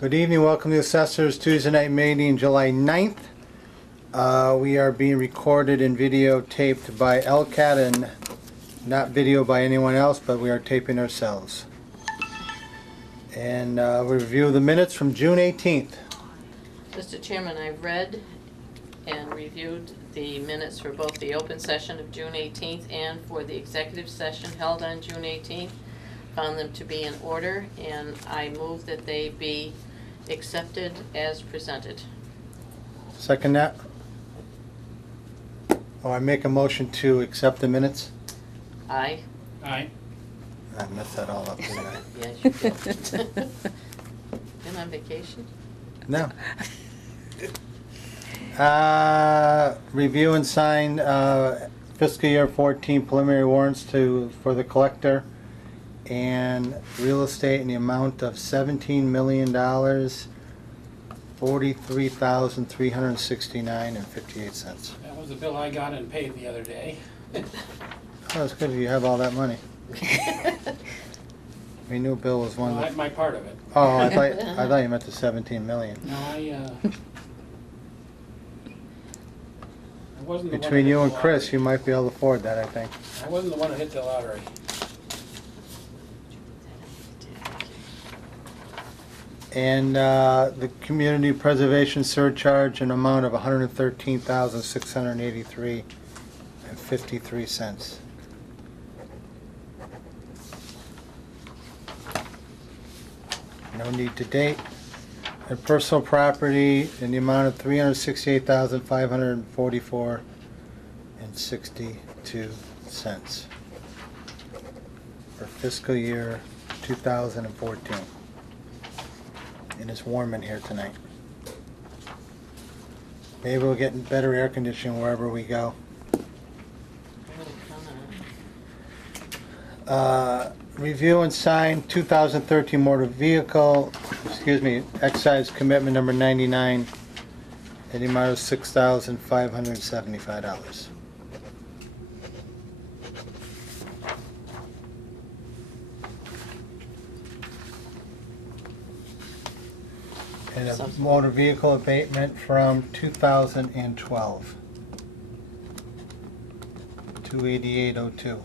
Good evening, welcome to Assessors Tuesday night meeting, July 9th. We are being recorded and videotaped by LCAT and not video by anyone else, but we are taping ourselves. And review the minutes from June 18th. Mr. Chairman, I've read and reviewed the minutes for both the open session of June 18th and for the executive session held on June 18th. Found them to be in order, and I move that they be accepted as presented. Second that. Oh, I make a motion to accept the minutes. Aye. Aye. I messed that all up, didn't I? Yes, you did. Been on vacation? No. Review and sign fiscal year 14 preliminary warrants for the collector and real estate in the amount of $17 million, $43,369.58. That was the bill I got and paid the other day. Oh, that's good if you have all that money. We knew Bill was one of the... My part of it. Oh, I thought you meant the 17 million. No, I wasn't the one Between who you hit and the Chris, lottery. you might be able to afford that, I think. I wasn't the one who hit the lottery. And the community preservation surcharge, an amount of $113,683.53. No need to date. And personal property in the amount of $368,544.62 for fiscal year 2014. And it's warm in here tonight. Maybe we'll get better air conditioning wherever we go. Review and sign 2013 motor vehicle, excise commitment number 99 at the amount of $6,575. And a motor vehicle abatement from 2012. 28802.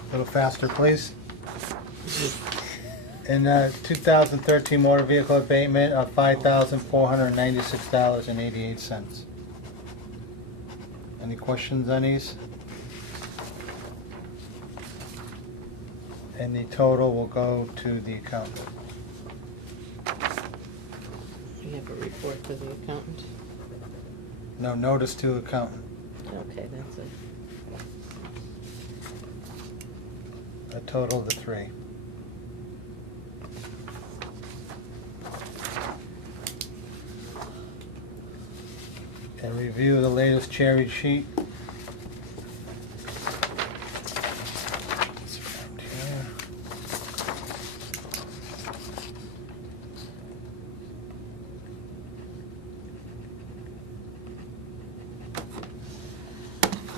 A little faster, please. And 2013 motor vehicle abatement of $5,496.88. Any questions on these? And the total will go to the accountant. You have a report for the accountant? No, notice to accountant. Okay, that's it. A total of the three. And review the latest cherry sheet. It's around here.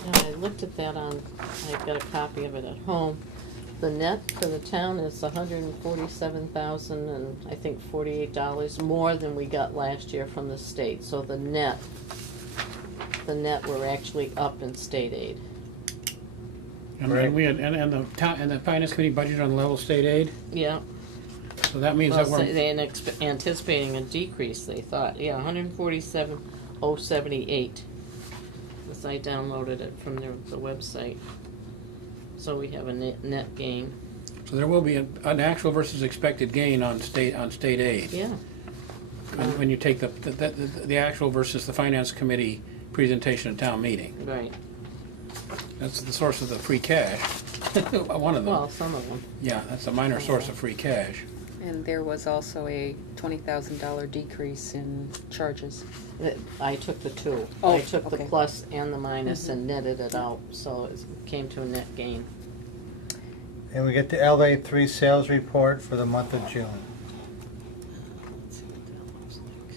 Yeah, I looked at that I've got a copy of it at home. The net for the town is $147,000 and I think $48 more than we got last year from the state. So the net we're actually up in state aid. And Right. we had, and the town, and the finance committee budgeted on level state aid, Yeah. so that means Well, that we're, they're anticipating a decrease, they thought. Yeah, 147,078. As I downloaded it from the website. So we have a net gain. so there will be an actual versus expected gain on state aid. Yeah. When you take the actual versus the finance committee presentation at town meeting. Right. That's the source of the free cash. One of them. Well, some of them. Yeah, that's a minor source of free cash. And there was also a $20,000 decrease in charges. I took the two. Oh, I took the okay. plus and the minus and netted it out, so it came to a net gain. And we get the LA3 sales report for the month of June. Let's see what that looks like.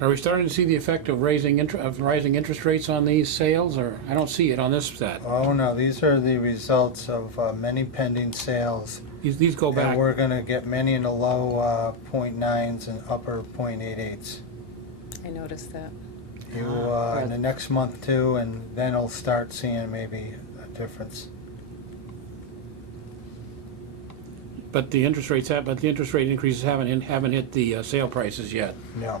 Are we starting to see the effect of rising interest rates on these sales, or I don't see it on this set? Oh, no, these are the results of many pending sales. These go And back. we're gonna get many in the low .9s and upper .88s. I noticed that. You, Ah, in the next month too, and then I'll start seeing maybe a difference. But the interest rates but the interest rate increases haven't hit the sale prices yet. No.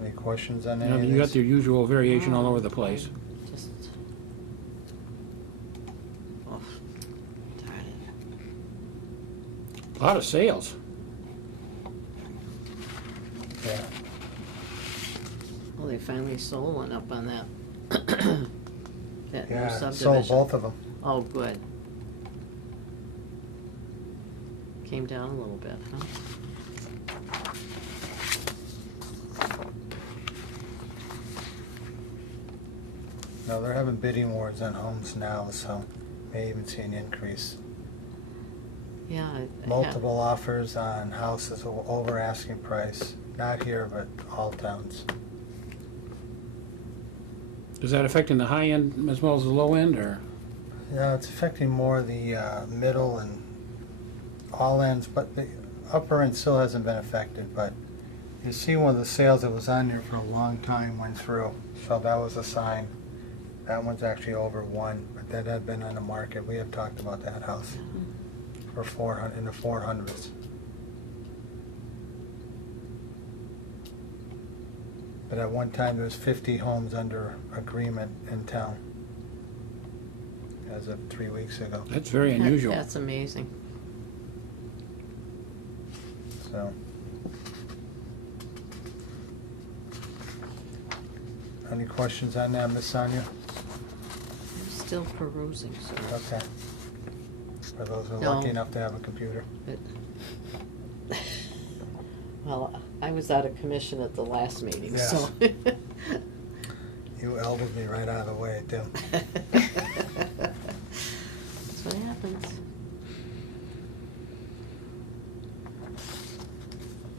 Any questions on You any know, of you got these? your usual variation all over the place. Just. Oh, darn it. A lot of sales. Yeah. Well, they finally sold one up on that, that new Yeah, subdivision. sold both of them. Oh, good. Came down a little bit, huh? No, they're having bidding wars on homes now, so may even see an increase. Yeah. Multiple offers on houses over asking price, not here, but all towns. Is that affecting the high end as well as the low end, or? Yeah, it's affecting more the middle and all ends, but the upper end still hasn't been affected, but you see one of the sales that was on there for a long time went through, so that was a sign. That one's actually over one, but that had been on the market. We had talked about that house for 400, in the 400s. But at one time, there was 50 homes under agreement in town, as of 3 weeks ago, That's very unusual. That's amazing. so. Any questions on that, Miss Sonia? I'm still perusing, so. Okay. For those who are No. lucky enough to have a computer. Well, I was out of commission at the last meeting, so. You elbowed me right out of the way, too. That's what happens.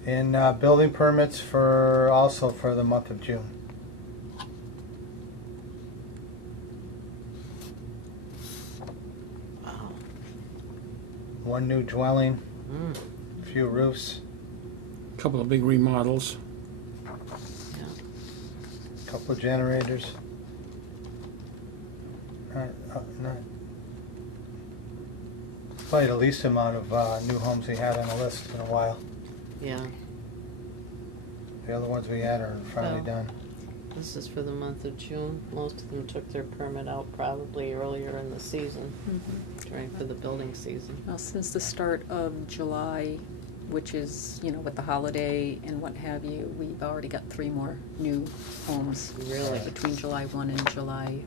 In building permits also for the month of June. Wow. One new dwelling, Mm, a few roofs, Couple of big remodels. yeah. a couple of generators. Probably the least amount of new homes we had on the list in a while. Yeah, The other ones we had are finally Well. done. this is for the month of June. Most of them took their permit out probably earlier in the season, during for the building season. Well, since the start of July, which is, you know, with the holiday and what have you, we've already got 3 more new homes. Really? Between July 1 and July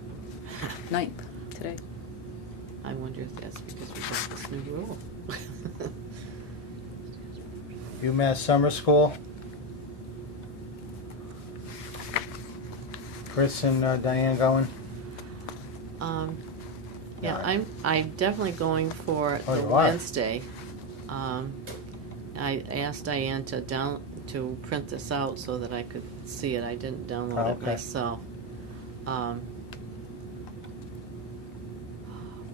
9th, today. I wonder if that's because we got this new rule. UMass Summer School. Chris and Diane going? Yeah, I'm definitely going for Oh, the you are? Wednesday. I asked Diane to print this out so that I could see it. I didn't download it Okay. myself.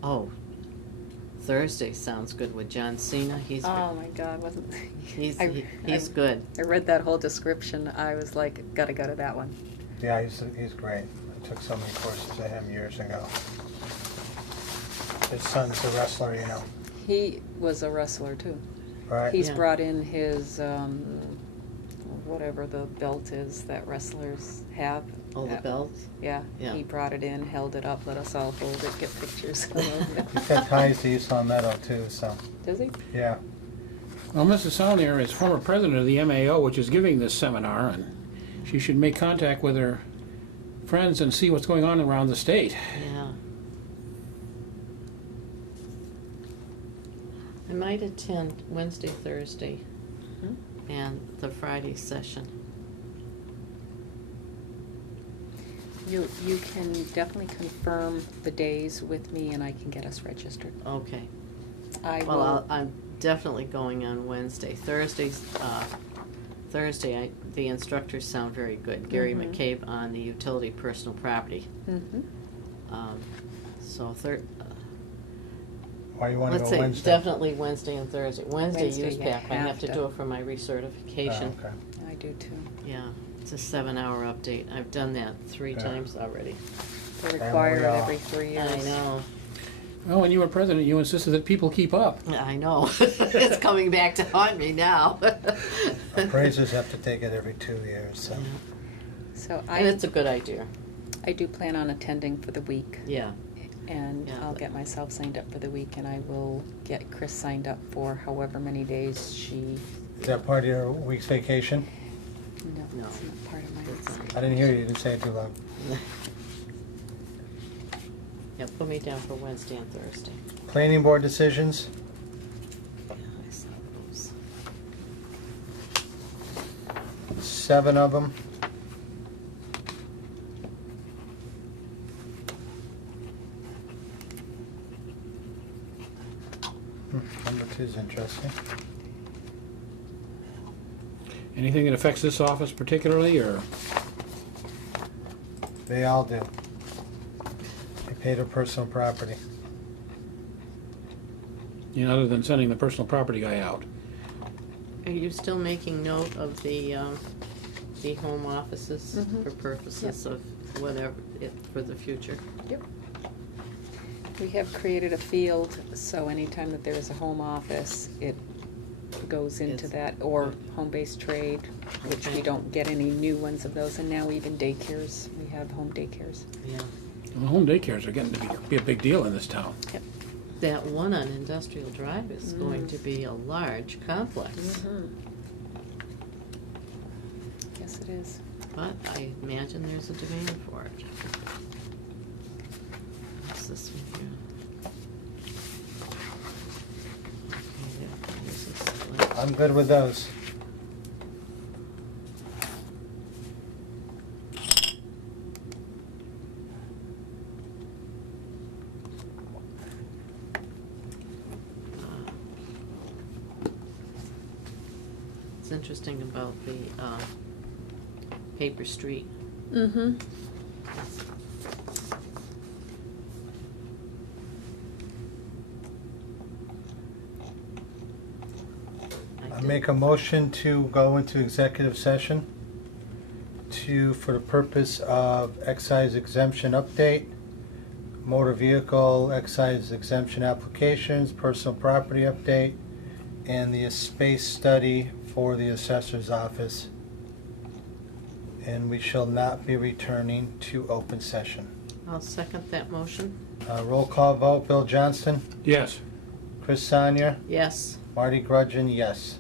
Oh, Thursday sounds good with John Cena. Oh my God, wasn't, He's I- he's I- good. I read that whole description, I was like, gotta go to that one. Yeah, he's great. I took so many courses of him years ago. His son's a wrestler, you know, He was a wrestler too. right? He's Yeah. brought in his, whatever the belt is that wrestlers have. Oh, the belts. Yeah, Yeah. he brought it in, held it up, let us all hold it, get pictures of it. He's got ties to East Long Meadow too, so, Does he? yeah. Well, Mrs. Salnier is former president of the MAO, which is giving this seminar, and she should make contact with her friends and see what's going on around the state. Yeah. I might attend Wednesday, Thursday, and the Friday session. You can definitely confirm the days with me and I can get us registered. Okay. I Well, will, I'm definitely going on Wednesday. Thursday, the instructors sound very good. Gary Mhm. McCabe on the utility personal property. mhm. So Why you wanna let's go say Wednesday? definitely Wednesday and Thursday. Wednesday Wednesday, use you pack. I have have to to. do it for my recertification. Oh, okay. I do too. Yeah, it's a 7-hour update. I've done that 3 Yeah. times already. They And require we it are. every 3 years. I know. Well, when you were president, you insisted that people keep up. I know. It's coming back to haunt me now. Appraisers have to take it every 2 years, so. So And it's a good idea. I do plan on attending for the week. Yeah. And Yeah, I'll but- get myself signed up for the week and I will get Chris signed up for however many days she, Is that part of your week's vacation? no, No. it's not part of my It's not. I didn't hear you, you didn't say it too loud. Yeah, put me down for Wednesday and Thursday. Planning board decisions, Yeah, I saw those. 7 of them. Number 2 is interesting. Anything that affects this office particularly, or? They all do. They pay their personal property. You know, other than sending the personal property guy out? Are you still making note of the home offices Mhm. for purposes of whatever, for the future? Yep. We have created a field, so anytime that there is a home office, it goes into It's- that, or home-based trade, which Okay. we don't get any new ones of those, and now even daycares, we have home daycares. Yeah. Well, home daycares are getting to be a big deal in this town. Yep. That one on Industrial Drive is going to be a large complex, Yes, it is. but I imagine there's a demand for it. What's this one here? Okay, this is select. I'm good with those. It's interesting about the paper street. Mm-hmm. I make a motion to go into executive session for the purpose of excise exemption update, motor vehicle excise exemption applications, personal property update, and the space study for the assessor's office. And we shall not be returning to open session. I'll second that motion. Roll call vote, Bill Johnston, Yes. Chris Sanya, Yes. Marty Grudgeon, yes.